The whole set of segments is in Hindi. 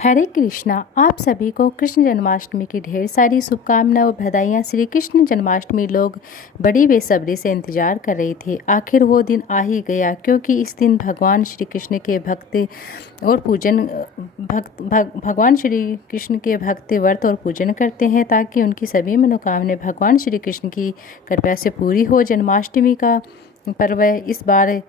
हरे कृष्णा। आप सभी को कृष्ण जन्माष्टमी की ढेर सारी शुभकामनाएं और बधाइयाँ। श्री कृष्ण जन्माष्टमी लोग बड़ी बेसब्री से इंतजार कर रहे थे। आखिर वो दिन आ ही गया, क्योंकि इस दिन भगवान श्री कृष्ण के भगवान श्री कृष्ण के भक्त व्रत और पूजन करते हैं, ताकि उनकी सभी मनोकामनाएं भगवान श्री कृष्ण की कृपा से पूरी हो। जन्माष्टमी का पर्व इस बार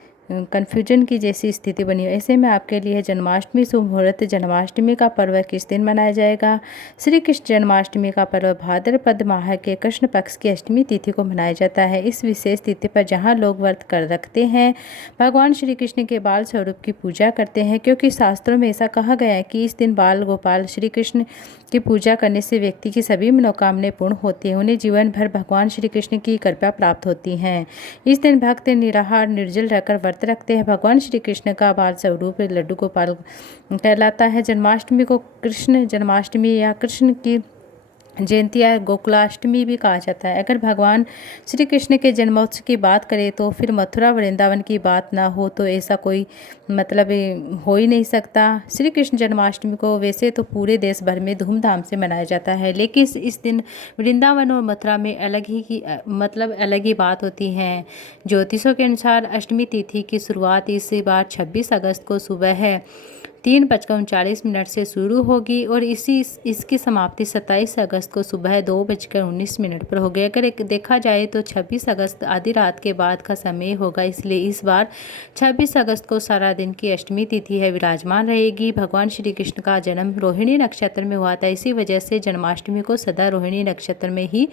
कन्फ्यूजन की जैसी स्थिति बनी हो। ऐसे में आपके लिए जन्माष्टमी शुभ मुहूर्त। जन्माष्टमी का पर्व किस दिन मनाया जाएगा? श्री कृष्ण जन्माष्टमी का पर्व भाद्रपद माह के कृष्ण पक्ष की अष्टमी तिथि को मनाया जाता है। इस विशेष तिथि पर जहां लोग व्रत कर रखते हैं, भगवान श्री कृष्ण के बाल स्वरूप की पूजा करते हैं, क्योंकि शास्त्रों में ऐसा कहा गया है कि इस दिन बाल गोपाल श्री कृष्ण की पूजा करने से व्यक्ति की सभी मनोकामनाएं पूर्ण होती हैं। उन्हें जीवन भर भगवान श्री कृष्ण की कृपा प्राप्त होती हैं। इस दिन भक्त निराहार निर्जल रहकर व्रत रखते हैं। भगवान श्री कृष्ण का बाल स्वरूप लड्डू गोपाल कहलाता है। जन्माष्टमी को कृष्ण जन्माष्टमी या कृष्ण की जयंती या गोकुलाष्टमी भी कहा जाता है। अगर भगवान श्री कृष्ण के जन्मोत्सव की बात करें तो फिर मथुरा वृंदावन की बात ना हो तो ऐसा कोई मतलब हो ही नहीं सकता। श्री कृष्ण जन्माष्टमी को वैसे तो पूरे देश भर में धूमधाम से मनाया जाता है, लेकिन इस दिन वृंदावन और मथुरा में अलग ही बात होती है। ज्योतिषों के अनुसार अष्टमी तिथि की शुरुआत इस बार 26 अगस्त को सुबह 3:39 से शुरू होगी और इसकी समाप्ति 27 अगस्त को सुबह 2:19 पर होगी। अगर देखा जाए तो 26 अगस्त आधी रात के बाद का समय होगा, इसलिए इस बार 26 अगस्त को सारा दिन की अष्टमी तिथि है विराजमान रहेगी। भगवान श्री कृष्ण का जन्म रोहिणी नक्षत्र में हुआ था, इसी वजह से जन्माष्टमी को सदा रोहिणी नक्षत्र में ही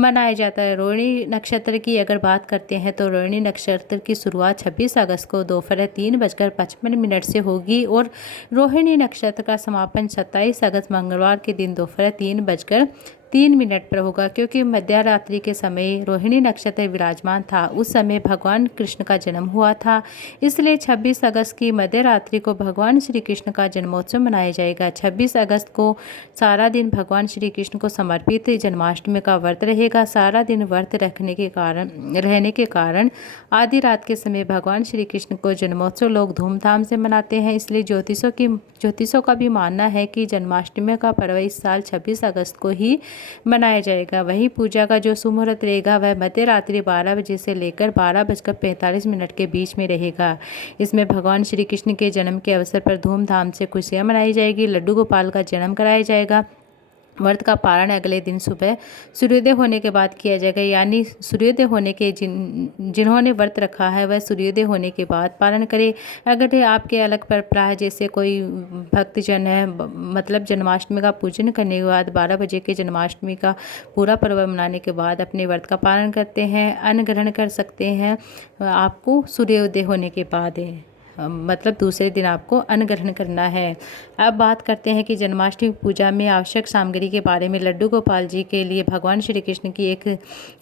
मनाया जाता है। रोहिणी नक्षत्र की अगर बात करते हैं तो रोहिणी नक्षत्र की शुरुआत 26 अगस्त को दोपहर 3:55 से होगी और रोहिणी नक्षत्र का समापन 27 अगस्त मंगलवार के दिन दोपहर 3:03 पर होगा। क्योंकि मध्यरात्रि के समय रोहिणी नक्षत्र विराजमान था, उस समय भगवान कृष्ण का जन्म हुआ था, इसलिए 26 अगस्त की मध्यरात्रि को भगवान श्री कृष्ण का जन्मोत्सव मनाया जाएगा। 26 अगस्त को सारा दिन भगवान श्री कृष्ण को समर्पित जन्माष्टमी का व्रत रहेगा। सारा दिन व्रत रहने के कारण आधी रात के समय भगवान श्री कृष्ण को जन्मोत्सव लोग धूमधाम से मनाते हैं, इसलिए ज्योतिषों का भी मानना है कि जन्माष्टमी का पर्व इस साल 26 अगस्त को ही मनाया जाएगा। वहीं पूजा का जो सुमुहूर्त रहेगा वह मध्य रात्रि 12 बजे से लेकर 12:45 के बीच में रहेगा। इसमें भगवान श्री कृष्ण के जन्म के अवसर पर धूमधाम से खुशियां मनाई जाएगी। लड्डू गोपाल का जन्म कराया जाएगा। व्रत का पारण अगले दिन सुबह सूर्योदय होने के बाद किया जाएगा, यानी सूर्योदय होने के जिन्होंने व्रत रखा है वह सूर्योदय होने के बाद पारण करें। अगर आपके अलग परंपरा है, जैसे कोई भक्तजन है मतलब जन्माष्टमी का पूजन करने के बाद 12 बजे के जन्माष्टमी का पूरा पर्व मनाने के बाद अपने व्रत का पालन करते हैं, अन्न ग्रहण कर सकते हैं। आपको सूर्योदय होने के बाद मतलब दूसरे दिन आपको अन्न ग्रहण करना है। अब बात करते हैं कि जन्माष्टमी पूजा में आवश्यक सामग्री के बारे में। लड्डू गोपाल जी के लिए भगवान श्री कृष्ण की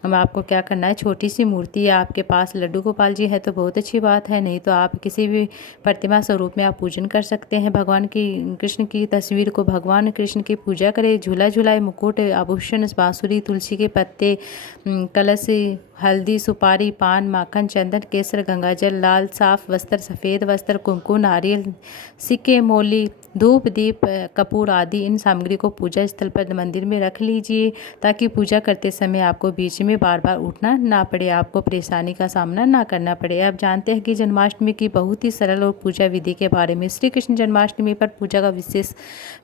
आपको क्या करना है, छोटी सी मूर्ति या आपके पास लड्डू गोपाल जी है तो बहुत अच्छी बात है, नहीं तो आप किसी भी प्रतिमा स्वरूप में आप पूजन कर सकते हैं। भगवान की कृष्ण की तस्वीर को भगवान कृष्ण की पूजा करें। झूला झूलाए, मुकुट, आभूषण, बांसुरी, तुलसी के पत्ते, कलश, हल्दी, सुपारी, पान, माखन, चंदन, केसर, गंगाजल, लाल साफ वस्त्र, सफ़ेद वस्त्र, कुमकुम, नारियल, सिक्के, मौली, धूप, दीप, कपूर आदि इन सामग्री को पूजा स्थल पर मंदिर में रख लीजिए, ताकि पूजा करते समय आपको बीच में बार बार उठना ना पड़े, आपको परेशानी का सामना ना करना पड़े। अब जानते हैं कि जन्माष्टमी की बहुत ही सरल और पूजा विधि के बारे में। श्री कृष्ण जन्माष्टमी पर पूजा का विशेष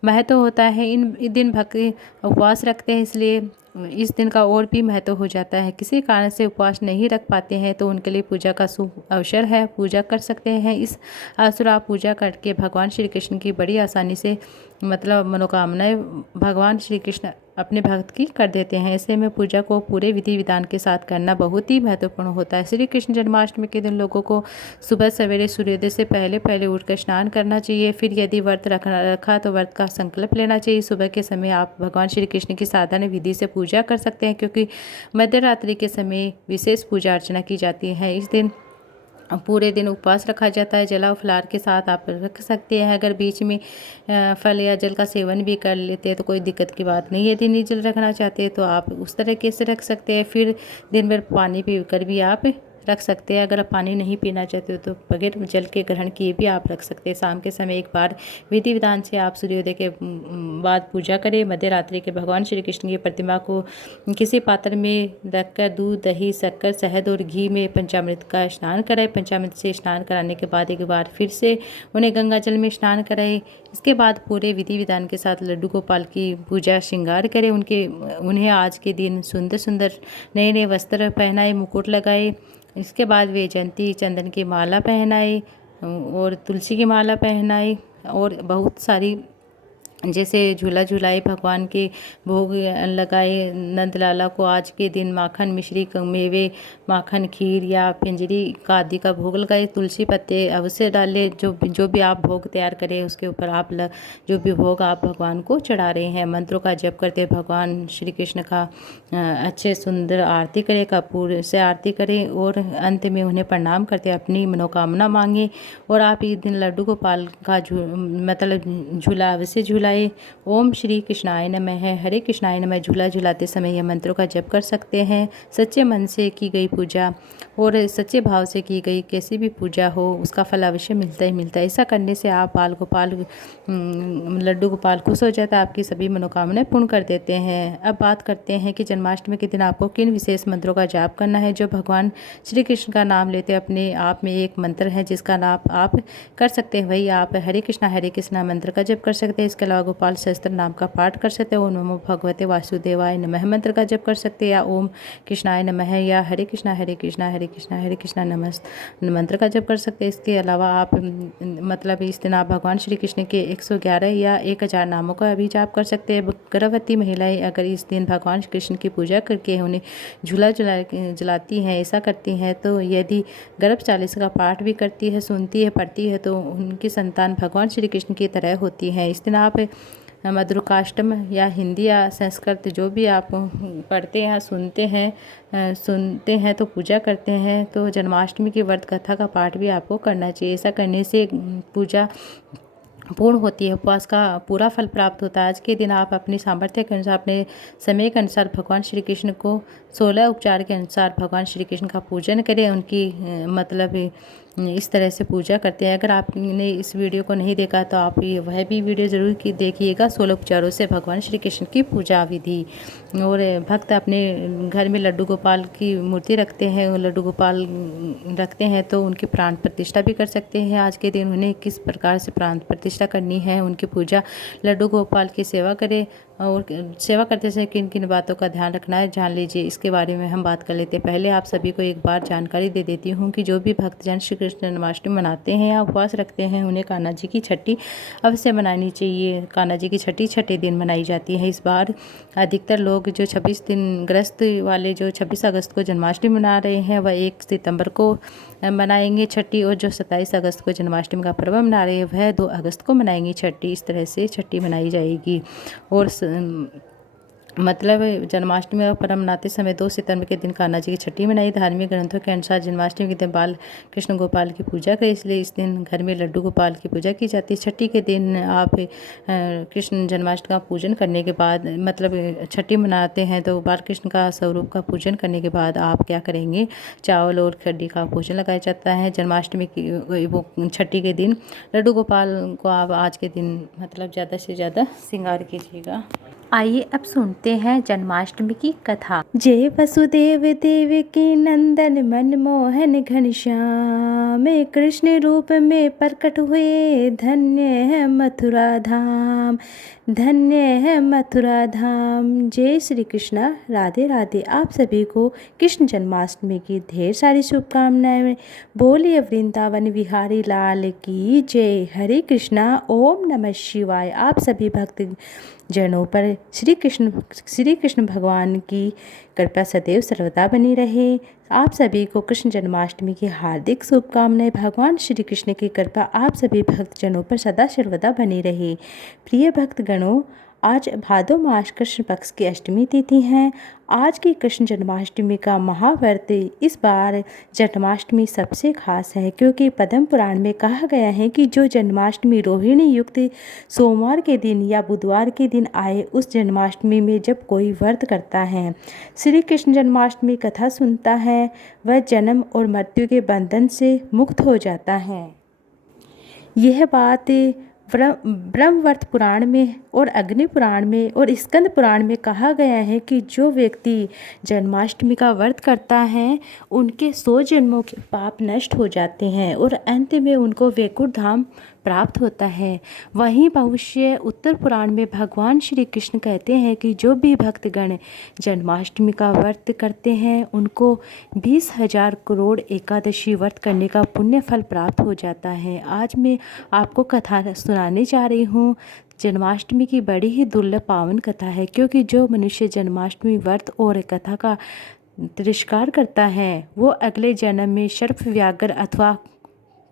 महत्व होता है। इन दिन भक्त उपवास रखते हैं, इसलिए इस दिन का और भी महत्व हो जाता है। किसी कारण से उपवास नहीं रख पाते हैं तो उनके लिए पूजा का शुभ अवसर है, पूजा कर सकते हैं। इस अवसर आप पूजा करके भगवान श्री कृष्ण की बड़ी आसानी से मतलब मनोकामनाएं भगवान श्री कृष्ण अपने भक्त की कर देते हैं। ऐसे में पूजा को पूरे विधि विधान के साथ करना बहुत ही महत्वपूर्ण होता है। श्री कृष्ण जन्माष्टमी के दिन लोगों को सुबह सवेरे सूर्योदय से पहले उठकर स्नान करना चाहिए। फिर यदि व्रत रखा तो व्रत का संकल्प लेना चाहिए। सुबह के समय आप भगवान श्री कृष्ण की साधारण विधि से पूजा कर सकते हैं, क्योंकि मध्य रात्रि के समय विशेष पूजा अर्चना की जाती है। इस दिन पूरे दिन उपवास रखा जाता है। जला फलाहार के साथ आप रख सकते हैं। अगर बीच में फल या जल का सेवन भी कर लेते हैं तो कोई दिक्कत की बात नहीं है। यदि निर्जल रखना चाहते हैं तो आप उस तरीके से रख सकते हैं। फिर दिन भर पानी पीकर भी आप रख सकते हैं। अगर आप पानी नहीं पीना चाहते हो तो बगैर जल के ग्रहण किए भी आप रख सकते हैं। शाम के समय एक बार विधि विधान से आप सूर्योदय के बाद पूजा करें। मध्य रात्रि के भगवान श्री कृष्ण की प्रतिमा को किसी पात्र में रखकर दूध, दही, शक्कर, शहद और घी में पंचामृत का स्नान कराएं। पंचामृत से स्नान कराने के बाद एक बार फिर से उन्हें गंगा जल में स्नान कराएं। इसके बाद पूरे विधि विधान के साथ लड्डू गोपाल की पूजा श्रृंगार करें। उन्हें आज के दिन सुंदर सुंदर नए नए वस्त्र पहनाए, मुकुट लगाए। इसके बाद वे जयंती चंदन की माला पहनाए और तुलसी की माला पहनाए और बहुत सारी जैसे झूला झुलाए, भगवान के भोग लगाए। नंदलाला को आज के दिन माखन, मिश्री, मेवे, माखन, खीर या पिंजरी का आदि का भोग लगाए। तुलसी पत्ते अवश्य डालें। जो भी आप भोग तैयार करें उसके ऊपर आप जो भी भोग आप भगवान को चढ़ा रहे हैं, मंत्रों का जप करते भगवान श्री कृष्ण का अच्छे सुंदर आरती करें, कपूर से आरती करें और अंत में उन्हें प्रणाम करते अपनी मनोकामना मांगे। और आप इस दिन लड्डू गोपाल का मतलब झूला अवश्य झूलाए। ओम श्री कृष्णाय नमः, हरे कृष्णाय नमः झूला झुलाते समय यह मंत्रों का जप कर सकते हैं। सच्चे मन से की गई पूजा और सच्चे भाव से की गई कैसी भी पूजा हो उसका फल अवश्य मिलता ही मिलता है। ऐसा करने से आप बाल गोपाल लड्डू गोपाल खुश हो जाता है, आपकी सभी मनोकामनाएं पूर्ण कर देते हैं। अब बात करते हैं कि जन्माष्टमी के दिन आपको किन विशेष मंत्रों का जाप करना है। जो भगवान श्री कृष्ण का नाम लेते अपने आप में एक मंत्र है जिसका नाम आप कर सकते हैं। वही आप हरे कृष्णा मंत्र का जप कर सकते हैं। इसके अलावा गोपाल सहस्त्र नाम का पाठ कर सकते हैं। ओम नमो भगवते वासुदेवाय नमः मंत्र का जप कर सकते हैं, या ओम कृष्णाय नमः या हरे कृष्णा हरे कृष्णा नमः मंत्र का जप कर सकते हैं। इसके अलावा आप मतलब इस दिन आप भगवान श्री कृष्ण के 111 या 1000 नामों का भी जाप कर सकते हैं। गर्भवती महिलाएं अगर इस दिन भगवान कृष्ण की पूजा करके उन्हें झूला जलाती हैं, ऐसा करती हैं, तो यदि गर्भ चालीसा का पाठ भी करती है, सुनती है, पढ़ती है, तो उनकी संतान भगवान श्री कृष्ण की तरह होती है। इस दिन आप मधुरकाष्टम या हिंदी या संस्कृत जो भी आप पढ़ते हैं, सुनते हैं तो पूजा करते हैं, तो जन्माष्टमी की व्रत कथा का पाठ भी आपको करना चाहिए। ऐसा करने से पूजा पूर्ण होती है, उपवास का पूरा फल प्राप्त होता है। आज के दिन आप अपनी सामर्थ्य के अनुसार, अपने समय के अनुसार भगवान श्री कृष्ण को 16 उपचार के अनुसार भगवान श्री कृष्ण का पूजन करें। उनकी मतलब इस तरह से पूजा करते हैं। अगर आपने इस वीडियो को नहीं देखा तो आप वह भी वीडियो ज़रूर देखिएगा। 16 उपचारों से भगवान श्री कृष्ण की पूजा विधि। और भक्त अपने घर में लड्डू गोपाल की मूर्ति रखते हैं, लड्डू गोपाल रखते हैं तो उनकी प्राण प्रतिष्ठा भी कर सकते हैं। आज के दिन उन्हें किस प्रकार से प्राण प्रतिष्ठा करनी है, उनकी पूजा, लड्डू गोपाल की सेवा करें और सेवा करते समय किन किन बातों का ध्यान रखना है जान लीजिए। इसके बारे में हम बात कर लेते हैं। पहले आप सभी को एक बार जानकारी दे देती हूँ कि जो भी भक्तजन श्री कृष्ण जन्माष्टमी मनाते हैं या उपवास रखते हैं उन्हें कान्हा जी की छठी अवश्य मनानी चाहिए। कान्हा जी की छठी छठे दिन मनाई जाती है। इस बार अधिकतर लोग जो 26 दिन ग्रस्त वाले जो 26 अगस्त को जन्माष्टमी मना रहे हैं वह 1 सितंबर को मनाएंगे छठी, और जो 27 अगस्त को जन्माष्टमी का पर्व मना रहे हैं वह 2 अगस्त को मनाएंगे छठी। इस तरह से छठी मनाई जाएगी। और मतलब जन्माष्टमी का पर्व मनाते समय 2 सितंबर के दिन कान्हा जी की छठी मनाई। धार्मिक ग्रंथों के अनुसार जन्माष्टमी के दिन बाल कृष्ण गोपाल की पूजा करें, इसलिए इस दिन घर में लड्डू गोपाल की पूजा की जाती है। छठी के दिन आप कृष्ण जन्माष्टमी का पूजन करने के बाद मतलब छठी मनाते हैं तो बाल कृष्ण का स्वरूप का पूजन करने के बाद आप क्या करेंगे, चावल और खड्डी का पूजन लगाया जाता है। जन्माष्टमी की वो छठी के दिन लड्डू गोपाल को आप आज के दिन मतलब ज़्यादा से ज़्यादा श्रृंगार कीजिएगा। आइए अब सुनते हैं जन्माष्टमी की कथा। जय वसुदेव देवकी नंदन मनमोहन घनश्याम कृष्ण रूप में प्रकट हुए, धन्य है मथुरा धाम, धन्य है मथुरा धाम। जय श्री कृष्णा, राधे राधे। आप सभी को कृष्ण जन्माष्टमी की ढेर सारी शुभकामनाएं। बोलिए वृंदावन विहारी लाल की जय। हरे कृष्णा, ओम नमः शिवाय। आप सभी भक्त जनों पर श्री कृष्ण भगवान की कृपा सदैव सर्वदा बनी रहे। आप सभी को कृष्ण जन्माष्टमी की हार्दिक शुभकामनाएं। भगवान श्री कृष्ण की कृपा आप सभी भक्तजनों पर सदा सर्वदा बनी रहे। प्रिय भक्तगणों, आज भादो मास कृष्ण पक्ष की अष्टमी तिथि है। आज की कृष्ण जन्माष्टमी का महाव्रत इस बार जन्माष्टमी सबसे खास है, क्योंकि पद्म पुराण में कहा गया है कि जो जन्माष्टमी रोहिणी युक्त सोमवार के दिन या बुधवार के दिन आए, उस जन्माष्टमी में जब कोई व्रत करता है, श्री कृष्ण जन्माष्टमी कथा सुनता है, वह जन्म और मृत्यु के बंधन से मुक्त हो जाता है। यह बात ब्रह्मवर्त पुराण में और अग्नि पुराण में और स्कंद पुराण में कहा गया है कि जो व्यक्ति जन्माष्टमी का व्रत करता है, उनके 100 जन्मों के पाप नष्ट हो जाते हैं और अंत में उनको वैकुंठ धाम प्राप्त होता है। वहीं भविष्य उत्तर पुराण में भगवान श्री कृष्ण कहते हैं कि जो भी भक्तगण जन्माष्टमी का व्रत करते हैं, उनको 20,000 करोड़ एकादशी व्रत करने का पुण्य फल प्राप्त हो जाता है। आज मैं आपको कथा सुनाने जा रही हूँ। जन्माष्टमी की बड़ी ही दुर्लभ पावन कथा है, क्योंकि जो मनुष्य जन्माष्टमी व्रत और कथा का तिरस्कार करता है, वो अगले जन्म में सर्प व्याघ्र अथवा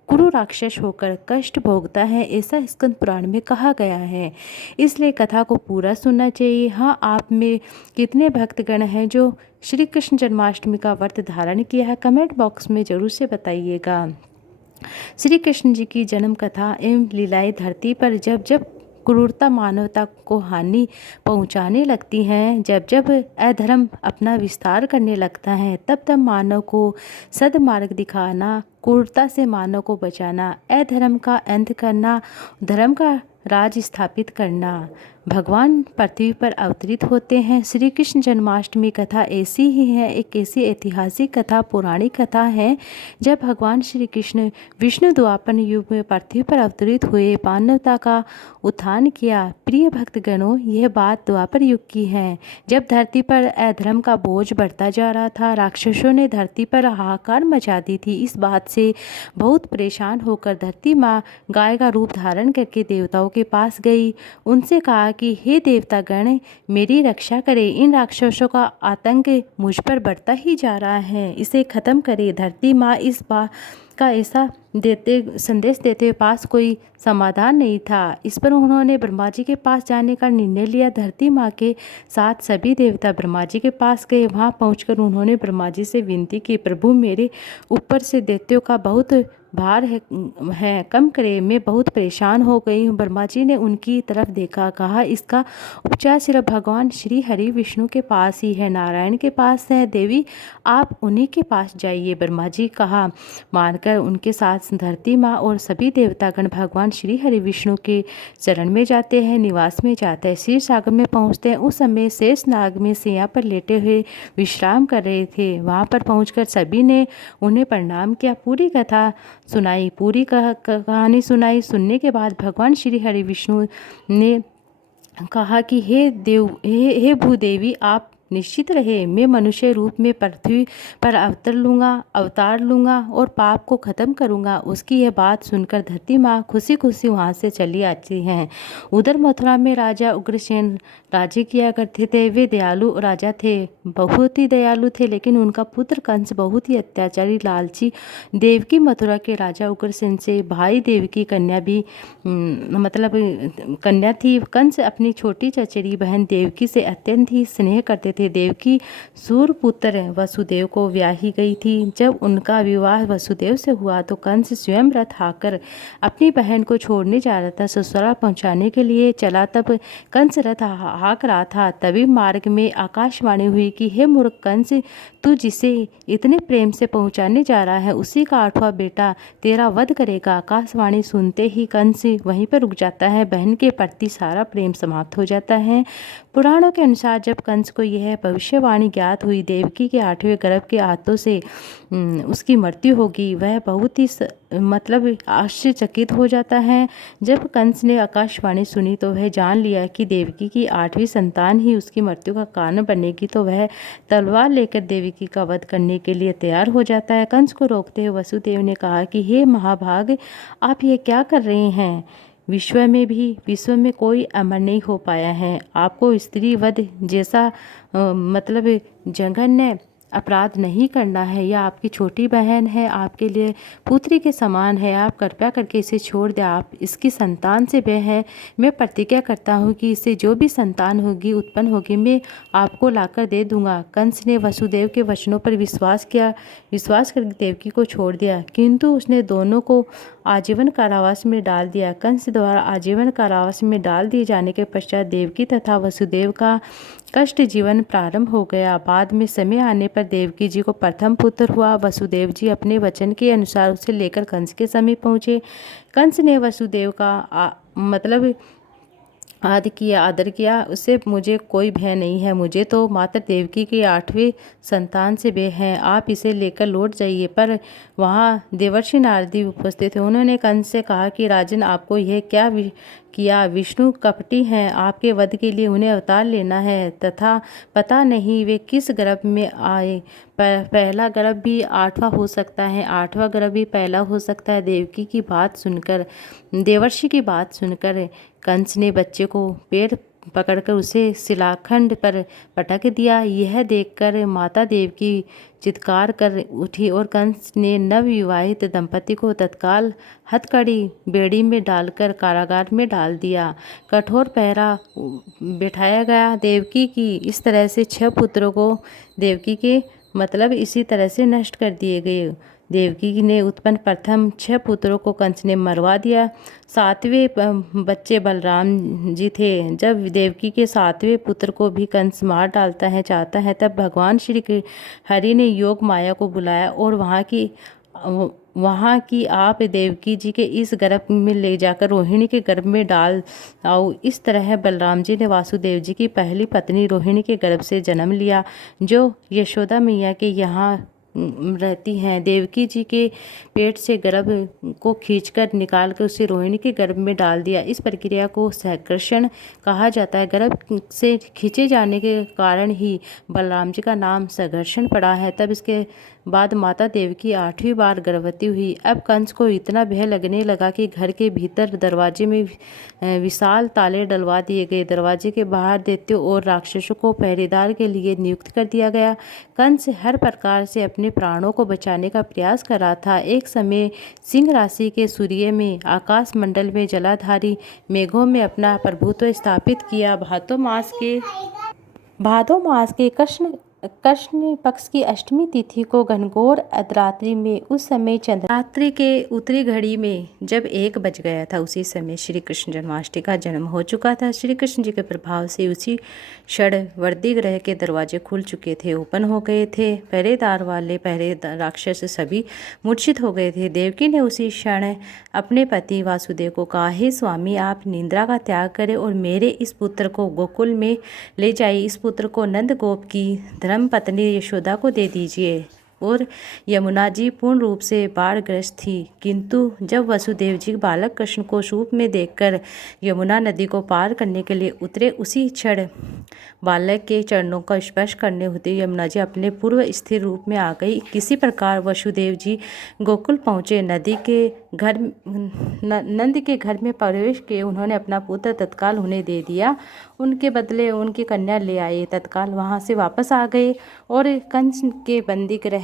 कुरु राक्षस होकर कष्ट भोगता है, ऐसा स्कंद पुराण में कहा गया है। इसलिए कथा को पूरा सुनना चाहिए। हाँ, आप में कितने भक्तगण हैं जो श्री कृष्ण जन्माष्टमी का व्रत धारण किया है, कमेंट बॉक्स में जरूर से बताइएगा। श्री कृष्ण जी की जन्म कथा एवं लीलाएं धरती पर जब जब क्रूरता मानवता को हानि पहुंचाने लगती हैं, जब जब अधर्म अपना विस्तार करने लगता है, तब तब मानव को सद्मार्ग दिखाना, क्रूरता से मानव को बचाना, अधर्म का अंत करना, धर्म का राज स्थापित करना, भगवान पृथ्वी पर अवतरित होते हैं। श्री कृष्ण जन्माष्टमी कथा ऐसी ही है, एक ऐसी ऐतिहासिक कथा, पौराणिक कथा है। जब भगवान श्री कृष्ण विष्णु द्वापर युग में पृथ्वी पर अवतरित हुए, मानवता का उत्थान किया। प्रिय भक्तगणों, यह बात द्वापर युग की है, जब धरती पर अधर्म का बोझ बढ़ता जा रहा था। राक्षसों ने धरती पर हाहाकार मचा दी थी। इस बात से बहुत परेशान होकर धरती माँ गाय का रूप धारण करके देवताओं के पास गई। उनसे कहा कि हे देवतागण, मेरी रक्षा करें, इन राक्षसों का आतंक मुझ पर बढ़ता ही जा रहा है, इसे खत्म करें। धरती माँ इस बात का ऐसा संदेश देते पास कोई समाधान नहीं था। इस पर उन्होंने ब्रह्मा जी के पास जाने का निर्णय लिया। धरती माँ के साथ सभी देवता ब्रह्मा जी के पास गए। वहाँ पहुंचकर उन्होंने ब्रह्मा जी से विनती की, प्रभु मेरे ऊपर से दैत्यों का बहुत भार है, कम करे, मैं बहुत परेशान हो गई हूँ। ब्रह्मा जी ने उनकी तरफ देखा, कहा इसका उपचार सिर्फ भगवान श्री हरि विष्णु के पास ही है, नारायण के पास है, देवी आप उन्हीं के पास जाइए। ब्रह्मा जी कहा मानकर उनके साथ धरती माँ और सभी देवतागण भगवान श्री हरि विष्णु के चरण में जाते हैं, निवास में जाते हैं। क्षीर सागर में पहुँचते हैं। उस समय शेष नाग में सिया पर लेटे हुए विश्राम कर रहे थे। वहाँ पर पहुँचकर सभी ने उन्हें प्रणाम किया, पूरी कथा सुनाई, पूरी कहानी सुनाई। सुनने के बाद भगवान श्री हरि विष्णु ने कहा कि हे भूदेवी, आप निश्चित रहे, मैं मनुष्य रूप में पृथ्वी पर अवतार लूँगा और पाप को खत्म करूँगा। उसकी यह बात सुनकर धरती माँ खुशी खुशी वहाँ से चली आती हैं। उधर मथुरा में राजा उग्रसेन राज्य किया करते थे। वे दयालु राजा थे, बहुत ही दयालु थे, लेकिन उनका पुत्र कंस बहुत ही अत्याचारी, लालची। देवकी मथुरा के राजा उग्रसेन से भाई देवकी कन्या भी कन्या थी। कंस अपनी छोटी चचेरी बहन देवकी से अत्यंत ही स्नेह करते थे। देवकी सूर्यपुत्र वसुदेव को ब्याही गई थी। जब उनका विवाह वसुदेव से हुआ तो कंस स्वयं रथ आकर अपनी बहन को छोड़ने जा रहा था, ससुराल पहुंचाने के लिए चला। तब कंस रथ हाँक रहा था, तभी मार्ग में आकाशवाणी हुई कि हे मूर्ख कंस, तू जिसे इतने प्रेम से पहुंचाने जा रहा है, उसी का 8वां बेटा तेरा वध करेगा। आकाशवाणी सुनते ही कंस वहीं पर रुक जाता है, बहन के प्रति सारा प्रेम समाप्त हो जाता है। पुराणों के अनुसार जब कंस को यह भविष्यवाणी ज्ञात हुई, देवकी के 8वें गर्भ के हाथों से उसकी मृत्यु होगी, वह बहुत ही आश्चर्यचकित हो जाता है। जब कंस ने आकाशवाणी सुनी तो वह जान लिया कि देवकी की 8वीं संतान ही उसकी मृत्यु का कारण बनेगी, तो वह तलवार लेकर देवकी का वध करने के लिए तैयार हो जाता है। कंस को रोकते हुए वसुदेव ने कहा कि हे महाभाग, आप ये क्या कर रहे हैं? विश्व में कोई अमर नहीं हो पाया है। आपको स्त्री वध जैसा जघन्य अपराध नहीं करना है। यह आपकी छोटी बहन है, आपके लिए पुत्री के समान है। आप कृपया करके इसे छोड़ दें। आप इसकी संतान से वह है। मैं प्रतिज्ञा करता हूँ कि इसे जो भी संतान होगी, उत्पन्न होगी, मैं आपको लाकर दे दूंगा। कंस ने वसुदेव के वचनों पर विश्वास कर देवकी को छोड़ दिया, किंतु उसने दोनों को आजीवन कारावास में डाल दिया। कंस द्वारा आजीवन कारावास में डाल दिए जाने के पश्चात देवकी तथा वसुदेव का कष्ट जीवन प्रारंभ हो गया। बाद में समय आने पर देवकी जी को प्रथम पुत्र हुआ। वसुदेव जी अपने वचन के अनुसार उसे लेकर कंस के समीप पहुँचे। कंस ने वसुदेव का मतलब आदर किया। उससे मुझे कोई भय नहीं है, मुझे तो माता देवकी के 8वें संतान से भय है। आप इसे लेकर लौट जाइए। पर वहाँ देवर्षि नारदी उपस्थित थे। उन्होंने कंस से कहा कि राजन, आपको यह क्या किया? विष्णु कपटी हैं, आपके वध के लिए उन्हें अवतार लेना है, तथा पता नहीं वे किस गर्भ में आए। पहला गर्भ भी 8वां हो सकता है, 8वां गर्भ भी पहला हो सकता है। देवर्षि की बात सुनकर कंस ने बच्चे को पेड़ पकड़कर उसे शिलाखंड पर पटक दिया। यह देखकर माता देवकी चित्कार कर उठी और कंस ने नवविवाहित दंपति को तत्काल हथकड़ी बेड़ी में डालकर कारागार में डाल दिया। कठोर पहरा बिठाया गया। देवकी की इस तरह से 6 पुत्रों को देवकी के इसी तरह से नष्ट कर दिए गए। देवकी ने उत्पन्न प्रथम 6 पुत्रों को कंस ने मरवा दिया। 7वें बच्चे बलराम जी थे। जब देवकी के 7वें पुत्र को भी कंस मार डालता चाहता है, तब भगवान श्री हरि ने योग माया को बुलाया और वहाँ की आप देवकी जी के इस गर्भ में ले जाकर रोहिणी के गर्भ में डाल आओ। इस तरह बलराम जी ने वासुदेव जी की पहली पत्नी रोहिणी के गर्भ से जन्म लिया, जो यशोदा मैया के यहाँ रहती हैं। देवकी जी के पेट से गर्भ को खींचकर निकालकर उसे रोहिणी के गर्भ में डाल दिया। इस प्रक्रिया को सहकर्षण कहा जाता है। गर्भ से खींचे जाने के कारण ही बलराम जी का नाम सहकर्षण पड़ा है। तब इसके बाद माता देवकी 8वीं बार गर्भवती हुई। अब कंस को इतना भय लगने लगा कि घर के भीतर दरवाजे में विशाल ताले डलवा दिए गए। दरवाजे के बाहर दैत्यों और राक्षसों को पहरेदार के लिए नियुक्त कर दिया गया। कंस हर प्रकार से अपने प्राणों को बचाने का प्रयास कर रहा था। एक समय सिंह राशि के सूर्य में आकाश मंडल में जलाधारी मेघों में अपना प्रभुत्व स्थापित किया। भादो मास के कृष्ण पक्ष की अष्टमी तिथि को घनघोर अर्धरात्रि में, उस समय चंद्ररात्रि के उत्तरी घड़ी में जब 1 बज गया था, उसी समय श्री कृष्ण जन्माष्टमी का जन्म हो चुका था। श्री कृष्ण जी के प्रभाव से उसी क्षण वर्दी ग्रह के दरवाजे खुल चुके थे, ओपन हो गए थे। पहरेदार वाले राक्षस सभी मूर्छित हो गए थे। देवकी ने उसी क्षण अपने पति वासुदेव को कहा, हे स्वामी, आप निद्रा का त्याग करें और मेरे इस पुत्र को गोकुल में ले जाइए। इस पुत्र को नंद गोप की धर्म पत्नी यशोदा को दे दीजिए। और यमुना जी पूर्ण रूप से बाढ़ग्रस्त थी, किंतु जब वसुदेव जी बालक कृष्ण को सूप में देखकर यमुना नदी को पार करने के लिए उतरे, उसी क्षण बालक के चरणों का स्पर्श करने होते यमुना जी अपने पूर्व स्थिर रूप में आ गई। किसी प्रकार वसुदेव जी गोकुल पहुँचे। नंद के घर में प्रवेश किए। उन्होंने अपना पुत्र तत्काल उन्हें दे दिया। उनके बदले उनकी कन्या ले आए। तत्काल वहाँ से वापस आ गए और कंस के बंदी गृह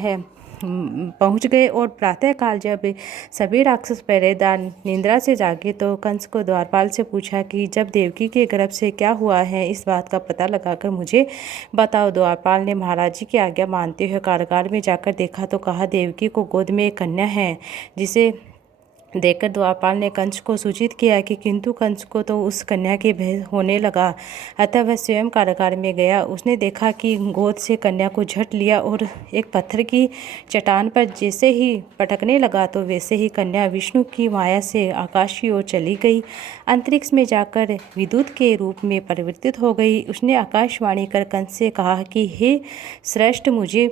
पहुँच गए। और प्रातःकाल जब सभी राक्षस पहरेदार निद्रा से जागे तो कंस को द्वारपाल से पूछा कि जब देवकी के गर्भ से क्या हुआ है, इस बात का पता लगाकर मुझे बताओ। द्वारपाल ने महाराज जी की आज्ञा मानते हुए कारागार में जाकर देखा तो कहा, देवकी को गोद में एक कन्या है। जिसे देखकर द्वारपाल ने कंस को सूचित किया कि किंतु कंस को तो उस कन्या के भय होने लगा। अतः वह स्वयं कारागार में गया। उसने देखा कि गोद से कन्या को झट लिया और एक पत्थर की चट्टान पर जैसे ही पटकने लगा तो वैसे ही कन्या विष्णु की माया से आकाश की ओर चली गई। अंतरिक्ष में जाकर विद्युत के रूप में परिवर्तित हो गई। उसने आकाशवाणी कर कंस से कहा कि हे दुष्ट मुझे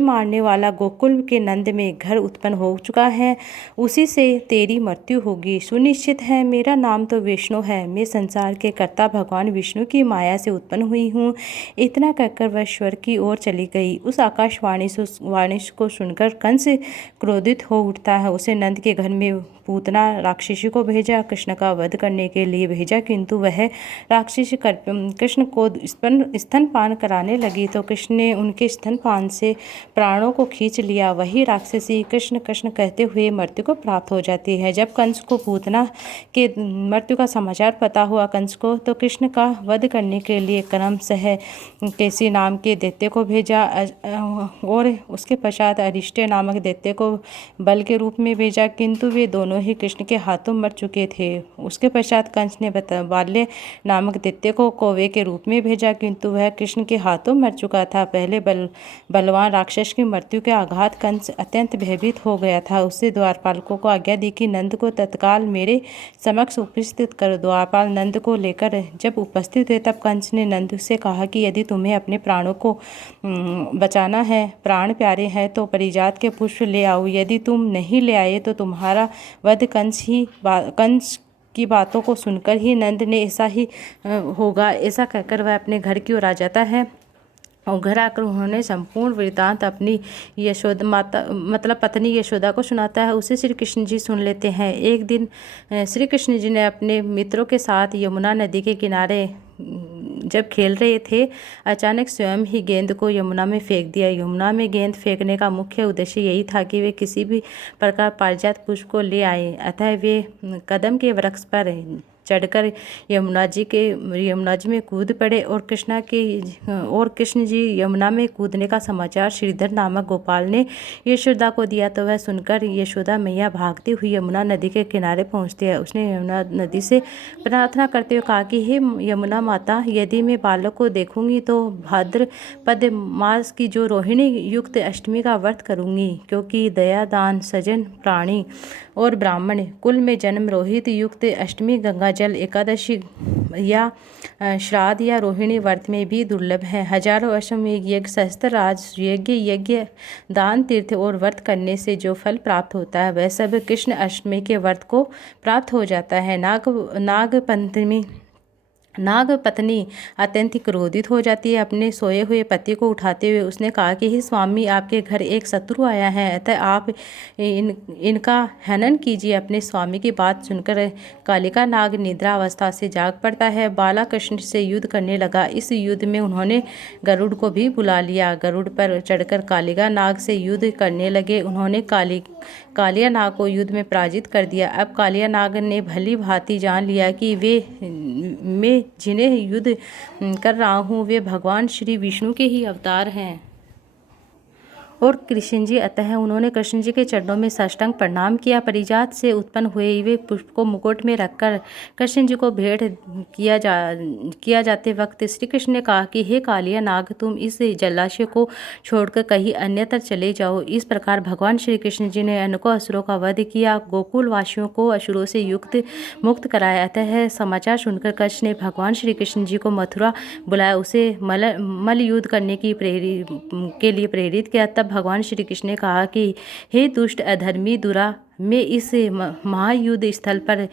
मारने वाला गोकुल के नंद में घर उत्पन्न हो चुका है। है उसी से तेरी मृत्यु होगी। सुनिश्चित है मेरा नाम तो विष्णु है, मैं संसार के कर्ता भगवान विष्णु की माया से उत्पन्न हुई हूँ। इतना कहकर वह स्वर्ग की ओर चली गई। उस आकाशवाणी को सुनकर कंस क्रोधित हो उठता है। उसे नंद के घर में पूतना राक्षसी को भेजा, कृष्ण का वध करने के लिए भेजा, किंतु वह राक्षसी कृष्ण को स्तनपान कराने लगी तो कृष्ण ने उनके स्तनपान से प्राणों को खींच लिया। वही राक्षसी कृष्ण कृष्ण कहते हुए मृत्यु को प्राप्त हो जाती है। जब कंस को पूतना के मृत्यु का समाचार पता हुआ कंस को, तो कृष्ण का वध करने के लिए क्रमशः केसी नाम के दैत्य को भेजा और उसके पश्चात अरिष्टे नामक दैत्य को बल के रूप में भेजा, किंतु वे दोनों ही कृष्ण के हाथों मर चुके थे। उसके पश्चात कंस ने बाल्य नामक दैत्य को कौवे के रूप में भेजा, किंतु वह कृष्ण के हाथों मर चुका था। पहले बलवान राक्षस की मृत्यु के आघात कंस अत्यंत भयभीत हो गया था। उससे द्वारपालकों को आज्ञा दी कि नंद को तत्काल मेरे समक्ष उपस्थित करो। द्वारपाल नंद को लेकर जब उपस्थित हुए तब कंस ने नंद से कहा कि यदि तुम्हें अपने प्राणों को बचाना है, प्राण प्यारे हैं, तो परिजात के पुष्प ले आओ। यदि तुम नहीं ले आए तो तुम्हारा वध कंस की बातों को सुनकर ही नंद ने ऐसा ही होगा। ऐसा कहकर वह अपने घर की ओर आ जाता है और घर आकर उन्होंने संपूर्ण वृत्तांत अपनी यशोदा माता मतलब पत्नी यशोदा को सुनाता है। उसे श्री कृष्ण जी सुन लेते हैं। एक दिन श्री कृष्ण जी ने अपने मित्रों के साथ यमुना नदी के किनारे जब खेल रहे थे, अचानक स्वयं ही गेंद को यमुना में फेंक दिया। यमुना में गेंद फेंकने का मुख्य उद्देश्य यही था कि वे किसी भी प्रकार पारिजात पुष्प को ले आए। अतः वे कदम के वृक्ष पर चढ़कर यमुना जी में कूद पड़े और कृष्ण जी यमुना में कूदने का समाचार श्रीधर नामक गोपाल ने यशोदा को दिया, तो वह सुनकर यशोदा मैया भागती हुई यमुना नदी के किनारे पहुंचती है। उसने यमुना नदी से प्रार्थना करते हुए कहा कि हे यमुना माता, यदि मैं बालक को देखूंगी तो भाद्रपद मास की जो रोहिणी युक्त अष्टमी का व्रत करूंगी, क्योंकि दया दान सज्जन प्राणी और ब्राह्मण कुल में जन्म रोहित युक्त अष्टमी गंगा जल एकादशी या श्राद्ध या रोहिणी व्रत में भी दुर्लभ है। हजारों अश्वमेघ यज्ञ, सहस्त्रराज यज्ञ, दान तीर्थ और व्रत करने से जो फल प्राप्त होता है वह सब कृष्ण अष्टमी के व्रत को प्राप्त हो जाता है। नाग पत्नी अत्यंत क्रोधित हो जाती है। अपने सोए हुए पति को उठाते हुए उसने कहा कि हे स्वामी, आपके घर एक शत्रु आया है, अतः आप इनका हनन कीजिए। अपने स्वामी की बात सुनकर कालिका नाग निद्रा अवस्था से जाग पड़ता है। बाला कृष्ण से युद्ध करने लगा। इस युद्ध में उन्होंने गरुड़ को भी बुला लिया। गरुड़ पर चढ़कर कालिका नाग से युद्ध करने लगे। उन्होंने कालिया नाग को युद्ध में पराजित कर दिया। अब कालिया नाग ने भली भांति जान लिया कि मैं जिन्हें युद्ध कर रहा हूँ वे भगवान श्री विष्णु के ही अवतार हैं और कृष्ण जी। अतः उन्होंने कृष्ण जी के चरणों में साष्टांग प्रणाम किया। परिजात से उत्पन्न हुए वे पुष्प को मुकुट में रखकर कृष्ण जी को भेंट किया जाते वक्त श्री कृष्ण ने कहा कि हे कालिया नाग, तुम इस जलाशय को छोड़कर कहीं अन्यत्र चले जाओ। इस प्रकार भगवान श्री कृष्ण जी ने अनेकों असुरों का वध किया, गोकुल वासियों को असुरों से मुक्त कराया। अतः समाचार सुनकर कृष्ण ने भगवान श्री कृष्ण जी को मथुरा बुलाया, उसे मल्ल युद्ध करने के लिए प्रेरित किया। तब भगवान श्री कृष्ण ने कहा कि हे दुष्ट अधर्मी दुरा, मैं इस महायुद्ध स्थल पर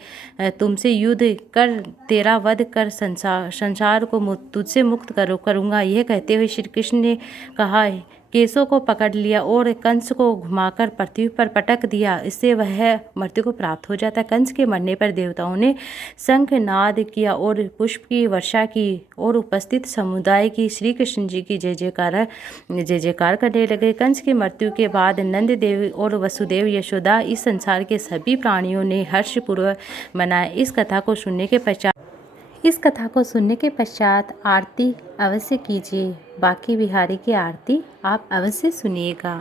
तुमसे युद्ध कर तेरा वध कर संसार को तुझसे मुक्त करूँगा। यह कहते हुए श्री कृष्ण ने कहा, केसों को पकड़ लिया और कंस को घुमाकर पृथ्वी पर पटक दिया। इससे वह मृत्यु को प्राप्त हो जाता है। कंस के मरने पर देवताओं ने शंख नाद किया और पुष्प की वर्षा की और उपस्थित समुदाय की श्री कृष्ण जी की जय जयकार करने लगे। कंस की मृत्यु के बाद नंद देव और वसुदेव यशोदा इस संसार के सभी प्राणियों ने हर्षपूर्वक मनाया। इस कथा को सुनने के पश्चात आरती अवश्य कीजिए। बाकी बिहारी की आरती आप अवश्य सुनिएगा।